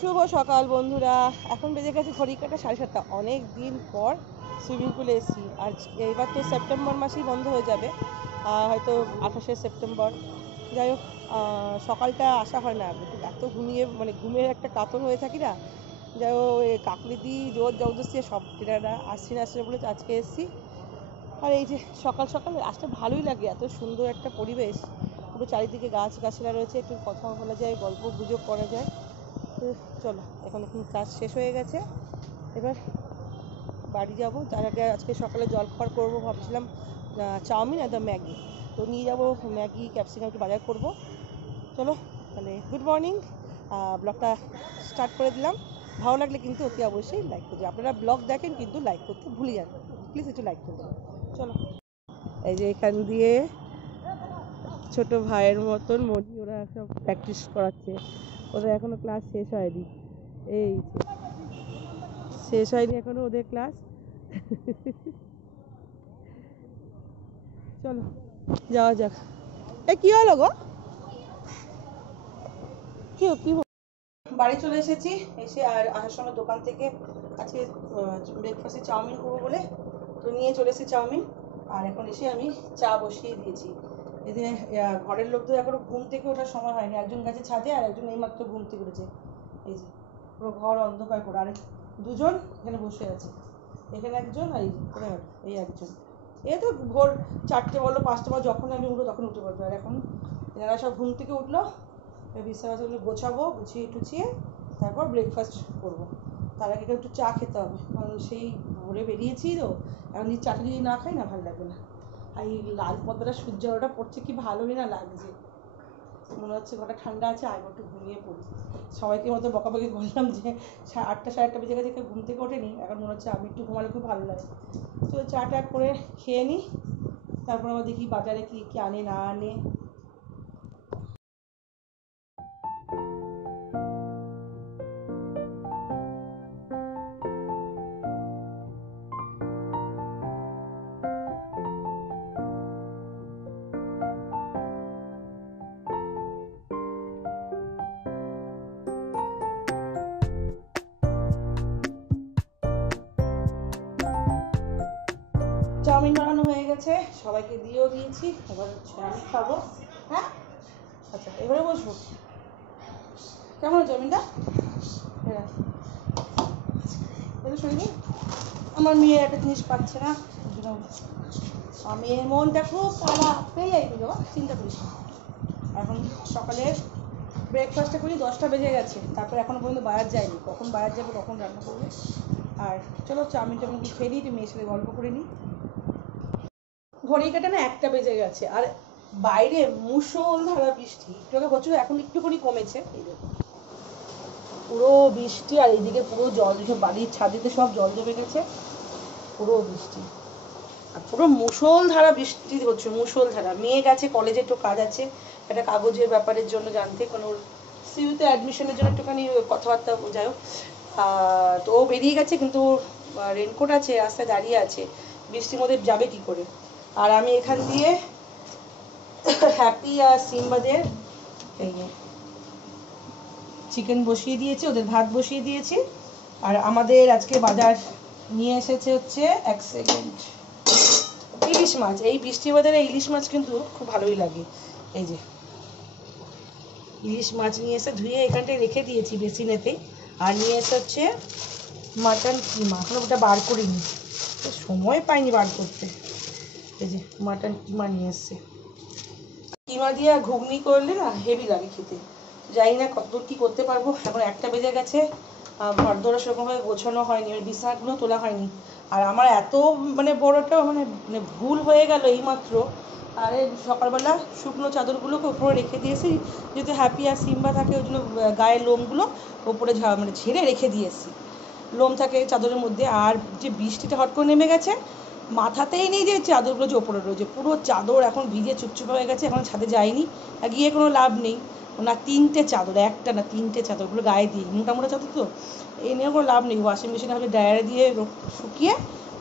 শুভ সকাল বন্ধুরা। এখন বেজে গেছে ঘড়ি কাটা 7:30। অনেক দিন পর সুইমিং পুলে এসেছি। আর এবার তো সেপ্টেম্বর মাসেই বন্ধ হয়ে যাবে, হয়তো 28শে সেপ্টেম্বর। যাই হোক, সকালটা আসা হয় না, এত ঘুমিয়ে মানে ঘুমের একটা কাতর হয়ে থাকি না। যাই হোক, কাকলিদি জোর জবরদস্তি সব টিনারা আসছি না আসছে বলে আজকে এসেছি। আর এই যে সকাল সকাল আসতে ভালোই লাগে, এত সুন্দর একটা পরিবেশ, পুরো চারিদিকে গাছ গাছলা রয়েছে, একটু কথা বলা যায়, গল্প গুজব করা যায়। চলো, এখন কাজ শেষ হয়ে গেছে, এবার বাড়ি যাবো। তার আগে আজকে সকালে জলখাবার করবো ভাবছিলাম, চাউমিন আর ম্যাগি। তো নিয়ে যাবো ম্যাগি, ক্যাপসিকাম একটু বাজার করবো। চলো তাহলে, গুড মর্নিং। ব্লগটা স্টার্ট করে দিলাম। ভালো লাগলে কিন্তু অতি অবশ্যই লাইক করবে। আপনারা ব্লগ দেখেন কিন্তু লাইক করতে ভুলে যান, প্লিজ একটু লাইক করবেন। চলো, এই যে এখান দিয়ে ছোট ভাইয়ের মতন মনি ওরা সব প্র্যাকটিস করাচ্ছে। ওদের এখনো ক্লাস শেষ হয়নি, এই শেষ হয়নি এখনো ওদের ক্লাস। চলো যাওয়া যাক। কি হলো গো? কি বাড়ি চলে এসেছি। এসে আর আসার সময় দোকান থেকে আজকে ব্রেকফাস্টে চাউমিন করবো বলে তো নিয়ে চলে এসেছি চাউমিন। আর এখন এসে আমি চা বসিয়ে দিয়েছি। এই যে ঘরের লোক তো এখনো ঘুম থেকে ওঠার সময় হয়নি, একজন গেছে ছাদে আর একজন এইমাত্র ঘুম থেকে উঠেছে। এই যে পুরো ঘর অন্ধকার করে, আর দুজন এখানে বসে আছে, এখানে একজন আর এই একজন। এ তো ভোর 4টে বলো 5টে বলো, যখন আমি উঠবো তখন উঠে পড়বে। আর এখন এনারা সব ঘুম থেকে উঠলো, বিছানাগুলো গোছাবো, গুছিয়ে টুছিয়ে তারপর ব্রেকফাস্ট করবো। তার আগে একটু চা খেতে হবে, কারণ সেই ভোরে বেরিয়েছি তো, এখন এই চাটা যদি না খাই না ভালো লাগবে না। আর এই লাল পদ্মাটা সূর্য ওটা পড়ছে, কি ভালোই না লাগছে, মনে হচ্ছে ঘরটা ঠান্ডা আছে, আগে একটু ঘুমিয়ে পড়ি। সবাইকে মতো বকাবকি করলাম যে 8টা 8:30 বেজে গেছে, কেউ ঘুম থেকে ওঠেনি, এখন মনে হচ্ছে আমি একটু ঘুমালে খুব ভালো লাগে। তো চাটা করে খেয়ে নিই, তারপর আবার দেখি বাজারে কি কি আনে না আনে। চাউমিন বানানো হয়ে গেছে, সবাইকে দিয়েও দিয়েছি, এবার হচ্ছে আমি খাবো। হ্যাঁ, আচ্ছা এবারে বসবো। কেমন চাউমিনটা? হ্যাঁ, এটা শুনি। আমার মেয়ে একটা জিনিস পাচ্ছে না, মেয়ের মনটা খুব খারাপ, পেয়ে যাই পুজো, চিন্তা করিস না। এখন সকালে ব্রেকফাস্টটা করি, 10টা বেজে গেছে, তারপর এখনো পর্যন্ত বাজার যায়নি, কখন বাজার যাবে কখন রান্না করবে। আর চলো চাউমিন টাউমিন খেয়ে নিই, একটু মেয়ের সাথে গল্প করে নিই। ঘড়ি কাটে না 1টা বেজে গেছে, আর বাইরে মুষলধারা বৃষ্টি, একটু হচ্ছিল, এখন একটুখানি কমেছে। এই দেখো পুরো বৃষ্টি, আর এইদিকে পুরো জল, দেখে বাড়ির ছাদেতে সব জল জমে গেছে, পুরো বৃষ্টি। আর পুরো মুষলধারা বৃষ্টি হচ্ছে, মুষলধারা। মেয়ে গেছে কলেজে, একটু কাজ আছে একটা কাগজের ব্যাপারের জন্য জানতে, কারণ ওর সিইউতে অ্যাডমিশনের জন্য একটুখানি কথাবার্তা, যাই হোক। তো ও বেরিয়ে গেছে, কিন্তু রেনকোট আছে, রাস্তায় দাঁড়িয়ে আছে, বৃষ্টির মধ্যে যাবে কি করে। আর আমি এখান দিয়ে হ্যাপি আর সিম্বাদের এই চিকেন বসিয়ে দিয়েছি, ওদের ভাত বসিয়ে দিয়েছি। আর আমাদের আজকে বাজার নিয়ে এসেছে হচ্ছে, 1 সেকেন্ড, ইলিশ মাছ। এই বৃষ্টির বাজারে ইলিশ মাছ কিন্তু খুব ভালোই লাগে। এই যে ইলিশ মাছ নিয়ে এসে ধুয়ে এখানটায় রেখে দিয়েছি বেসিনেতেই। আর নিয়ে এসে হচ্ছে মাটন কিমা, এখন ওটা বার করিনি, সময় পাইনি বার করতে। এই যে মাটন কিমা নিয়ে এসছে, কিমা দিয়ে ঘুগনি করলে না হেভি লাগে খেতে। জানি না কতদূর কী করতে পারবো, এখন 1টা বেজে গেছে, ঘর দোরা সেরকমভাবে গোছানো হয়নি, ওই বিছানাগুলো তোলা হয়নি। আর আমার এত মানে বড়টা মানে মানে ভুল হয়ে গেল এইমাত্র। আরে সকালবেলা শুকনো চাদরগুলোকে ওপরে রেখে দিয়েছি, যেহেতু হ্যাপি আর সিম্বা থাকে, ওই জন্য গায়ের লোমগুলো ওপরে মানে ঝেড়ে রেখে দিয়েছি, লোম থাকে চাদরের মধ্যে। আর যে বৃষ্টিটা হট করে নেমে গেছে, মাথাতেই নেই যে চাদরগুলো যে ওপরে রয়েছে, পুরো চাদর এখন ভিজে চুপচুপ হয়ে গেছে, এখন ছাদে যায়নি, গিয়ে কোনো লাভ নেই। না 3টে চাদর, একটা না 3টে চাদরগুলো গায়ে দিই, মোটা মোটা চাদর তো, এই নিয়েও কোনো লাভ নেই। ওয়াশিং মেশিনে হলে ড্রায়ারে দিয়ে শুকিয়ে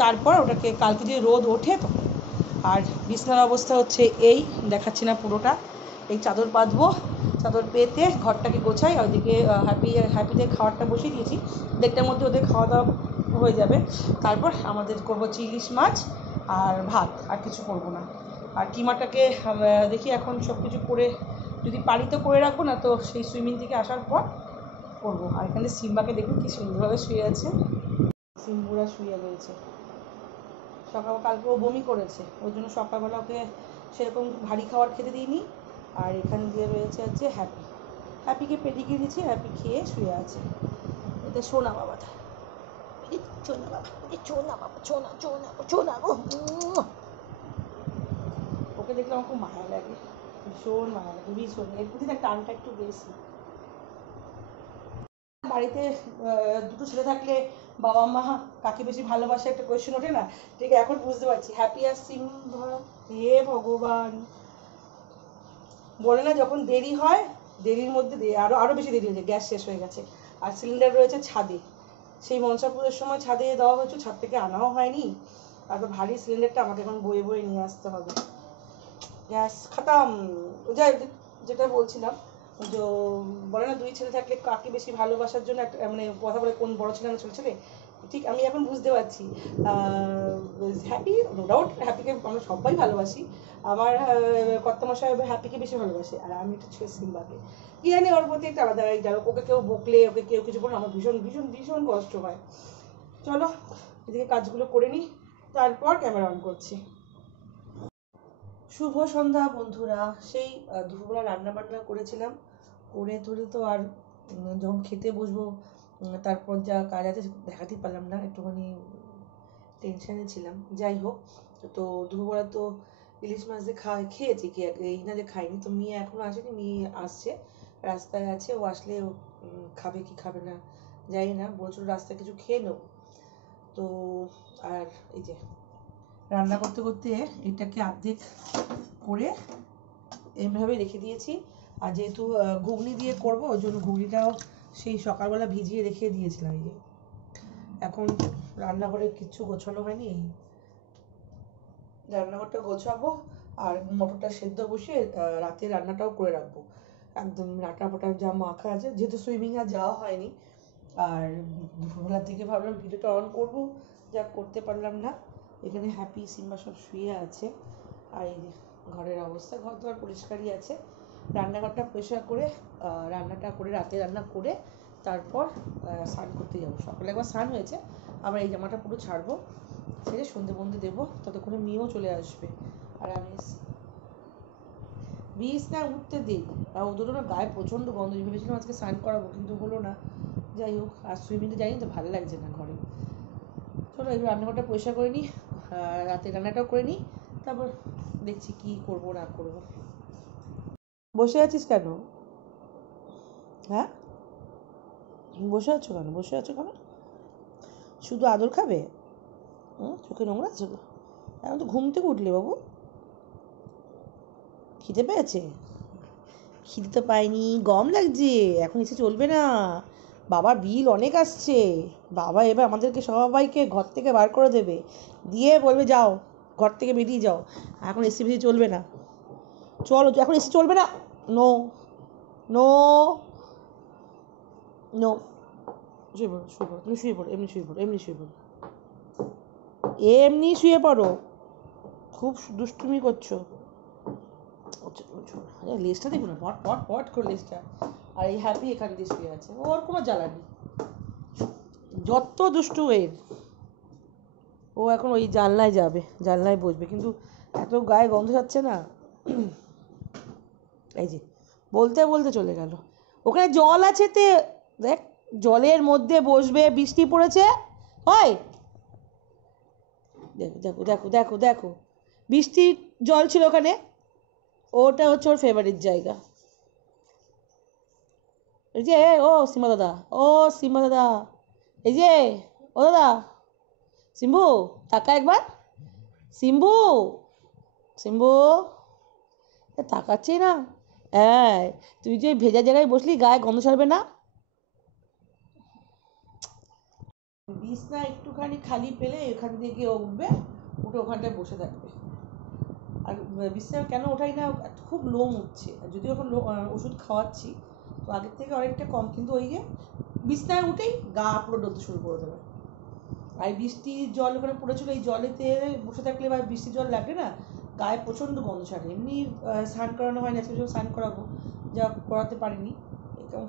তারপর ওটাকে কালকে যদি রোদ ওঠে তখন। আর বিছনার অবস্থা হচ্ছে এই, দেখাচ্ছি না পুরোটা, এই চাদর পাতবো, চাদর পেতে ঘরটাকে গোছাই। আর ওইদিকে হ্যাপিদের খাবারটা বসিয়ে দিয়েছি, দেড়টার মধ্যে ওদের খাওয়া দাওয়া হয়ে যাবে। তারপর আমাদের করবো ইলিশ মাছ আর ভাত, আর কিছু করবো না। আর কিমাটাকে দেখি এখন সব কিছু করে যদি পারি তো করে রাখবো, না তো সেই সুইমিং থেকে আসার পর করবো। আর এখানে সিম্বাকে দেখুন কি সুন্দরভাবে শুয়ে আছে, সিম্বুরা শুয়ে রয়েছে। কালকে ও বমি করেছে, ওই জন্য সকালবেলা ওকে সেরকম ভারী খাবার খেতে দিইনি। আর এখানে দিয়ে রয়েছে হচ্ছে হ্যাপিকে পেডিগ্রি দিয়েছি, হ্যাপি খেয়ে শুয়ে আছে। এটা সোনা বাবাটা, সোনা বাবা, সোনা বাবা, সোনা গো। ওকে দেখলে আমার খুব মায়া লাগে, ভীষণ মায়া লাগে, ভীষণ। এর প্রতি না টানটা একটু বেশি। বাড়িতে দুটো ছেলে থাকলে বাবা মা কাকে বেশি ভালোবাসে একটা কোয়েশ্চেন ওঠে না, ঠিক এখন বুঝতে পারছি। হ্যাপি আর সিম্বা, হে ভগবান। বলে না যখন দেরি হয়, দেরির মধ্যে আরো বেশি দেরি হয়েছে, গ্যাস শেষ হয়ে গেছে। আর সিলিন্ডার রয়েছে ছাদে, সেই মনসা পুজোর সময় ছাদে দেওয়া হয়েছে, ছাদ থেকে আনাও হয়নি। আর তো ভারী সিলিন্ডারটা আমাকে এখন বয়ে বয়ে নিয়ে আসতে হবে। গ্যাস খাতাম। যাই, যেটা বলছিলাম, যে বলে না দুই ছেলে থাকলে কাকে বেশি ভালোবাসার জন্য একটা মানে কথা বলে, কোন বড় ছেলে না ছোট ছেলে, ঠিক আমি এখন বুঝতে পারছি। হ্যাপি, নো ডাউট হ্যাপিকে আমরা সবাই ভালোবাসি। আমার কর্তামশাই হ্যাপিকে বেশি ভালোবাসে, আর আমি একটু ছেলে সিম্বাকে। কি জানি ওর প্রতি একটা আলাদা যার, ওকে কেউ বকলে, ওকে কেউ কিছু বলে আমার ভীষণ ভীষণ ভীষণ কষ্ট হয়। চলো এদিকে কাজগুলো করে নিই, তারপর ক্যামেরা অন করছি। শুভ সন্ধ্যা বন্ধুরা। সেই দুপুরবেলা রান্না বান্না করেছিলাম, করে তুলে তো আর যখন খেতে বসবো তারপর যা কাজ আছে দেখাতেই পারলাম না, একটুখানি টেনশানে ছিলাম। যাই হোক, তো দুপুরবেলা তো ইলিশ মাছ দিয়ে খেয়েছি, কি এই না যে খাইনি। তো মেয়ে এখনো আসেনি, মেয়ে আসছে, রাস্তায় আছে, ও আসলে ও খাবে কি খাবে না জানি না, বলছিল রাস্তায় কিছু খেয়ে নেব। তো আর এই যে রান্না করতে করতে এটাকে অর্ধেক করে এমভাবে রেখে দিয়েছি। আর যেহেতু ঘুগনি দিয়ে করবো, ওই জন্য ঘুগনিটাও সেই সকালবেলা ভিজিয়ে রেখে দিয়েছিলাম। এই যে এখন রান্নাঘরে কিচ্ছু গোছানো হয়নি, রান্নাঘরটা গোছাবো আর মটরটা সেদ্ধ বসিয়ে রাতে রান্নাটাও করে রাখবো। একদম রাটা ফাটা যা মাখা আছে, যেহেতু সুইমিং আর যাওয়া হয়নি। আর দুপুরবেলার থেকে ভাবলাম ভিডিওটা অন করবো, যা করতে পারলাম না। এখানে হ্যাপি সিম্বা সব শুয়ে আছে। আর এই যে ঘরের অবস্থা, ঘর তো আর পরিষ্কারই আছে। রান্নাঘরটা পরিষ্কার করে রান্নাটা করে রাতে রান্না করে তারপর স্নান করতে যাবো। সকালে একবার স্নান হয়েছে, আবার এই জামাটা পুরো ছাড়বো, ছেড়ে সন্ধে বন্ধে দেবো, ততক্ষণে মেয়েও চলে আসবে। আর আমি বিছনায় উঠতে দিই, আর ওদেরও না গায়ে প্রচণ্ড গন্ধ। ভেবেছিলাম আজকে স্নান করাবো, কিন্তু হলো না। যাই হোক, আর সুইমিংটা জানি তো ভালো লাগছে না ঘরে। চলো এবার রান্নাঘরটা পরিষ্কার করে নিই, রাতে রান্নাটাও করে নিই, তারপর দেখছি কি করব না করব। বসে আছিস কেন? হ্যাঁ, বসে আছো কেন? বসে আছো কেন? শুধু আদর খাবে? চোখে নোংরা আছে? এখন তো ঘুম থেকে উঠলে বাবু, খিদে পেয়েছে? খিদে তো পাইনি, গরম লাগছে, এখন এসে চলবে না। বাবার বিল অনেক আসছে, বাবা এবার আমাদেরকে সবাইকে ঘর থেকে বার করে দেবে, দিয়ে বলবে যাও ঘর থেকে বেরিয়ে যাও, এখন এসি বেশি চলবে না। চলো, এখন এসি চলবে না। নো নো নো, শুয়ে পড়ো, শুয়ে পড়ো, তুমি শুয়ে পড়ো, এমনি শুয়ে পড়ো, এমনি শুয়ে পড়ো, এমনি শুয়ে পড়ো। খুব দুষ্টুমি করছো। লেজটা দেখো না, পট পট পট করে লেজটা। আর এই হ্যাপি এখান দিয়ে শুয়ে আছে, ওর কোনো জ্বালা নেই, যত দুষ্টু এর। ও এখন ওই জানলায় যাবে, জানলায় বসবে, কিন্তু এত গায়ে গন্ধ যাচ্ছে না। এই যে বলতে বলতে চলে গেল। ওখানে জল আছে, তে দেখ, জলের মধ্যে বসবে, বৃষ্টি পড়েছে। হয় দেখো দেখো দেখো দেখো দেখো, বৃষ্টির জল ছিল ওখানে, ওটা হচ্ছে ওর ফেভারিট জায়গা। এই যে ও সীমা দাদা, ও সীমা দাদা, এই যে ও দাদা, সিম্বু তাকা একবার, সিম্বু, সিম্বু, তাকাচ্ছি না। হ্যাঁ, তুই যে ভেজা জায়গায় বসলি, গায়ে গন্ধ ছাড়বে না। বিছনা একটুখানি খালি পেলে এখান দিয়ে গিয়ে উঠবে, উঠে ওখানটায় বসে থাকবে। আর বিছানায় কেন ওঠাই না, খুব লোম উঠছে, যদিও এখন ওষুধ খাওয়াচ্ছি, তো আগের থেকে অনেকটা কম, কিন্তু ওই যে বিছানায় উঠেই গা পুরো ডলতে শুরু করে দেবে। আর বৃষ্টির জল ওখানে পড়েছিল, এই জলেতে বসে থাকলে বা বৃষ্টির জল লাগলে না গায়ে প্রচণ্ড গন্ধ ছাড়ে। এমনি স্নান করানো হয়নি, আজকে স্নান করাবো, যা করাতে পারিনি। এরকম